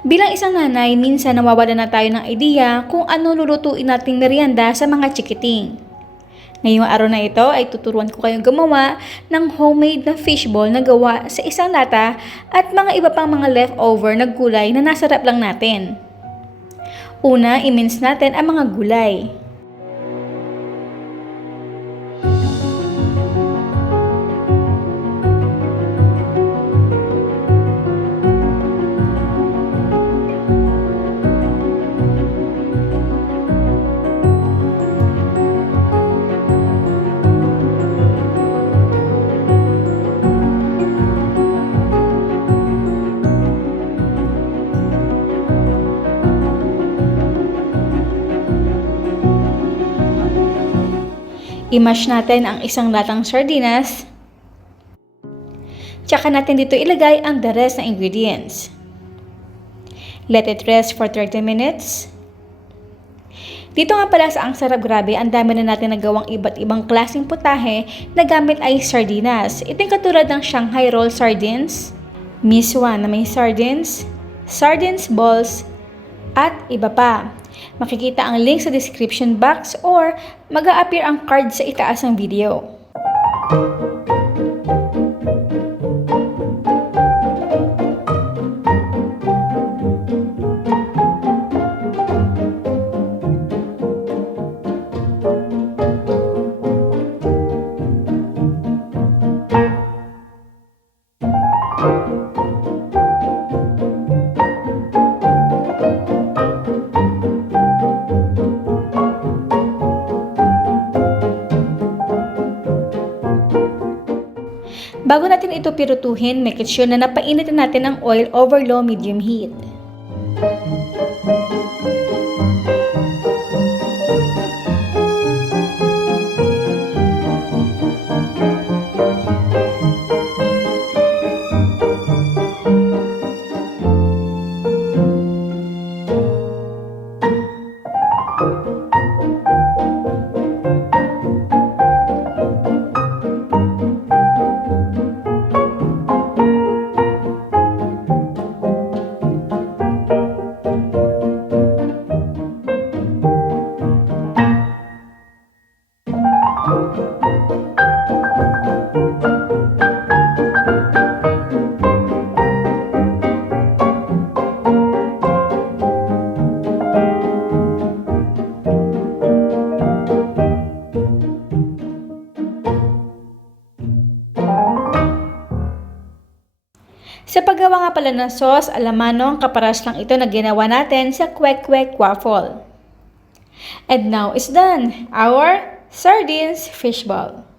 Bilang isang nanay, minsan nawawala na tayo ng idea kung ano lulutuin nating merienda sa mga chikiting. Ngayong araw na ito ay tuturuan ko kayong gumawa ng homemade na fishball na gawa sa isang lata at mga iba pang mga leftover na gulay na nasarap lang natin. Una, i-mince natin ang mga gulay. I-mash natin ang isang latang sardinas. Tsaka natin dito ilagay ang the rest na ingredients. Let it rest for 30 minutes. Dito nga pala sa Ang Sarap Grabe, ang dami na natin nagawang iba't ibang klaseng putahe na gamit ay sardinas. Ito yung katulad ng Shanghai roll sardines, miswa na may sardines, Sardines balls, at iba pa. Makikita ang link sa description box or mag-a-appear ang card sa itaas ng video. Bago natin ito pirutuhin, make sure na napainitin natin ang oil over low medium heat. Sa paggawa nga pala ng sauce, alamanong kaparas lang ito na ginawa natin sa kwek-kwek waffle. And now is done, our Sardines Fishball.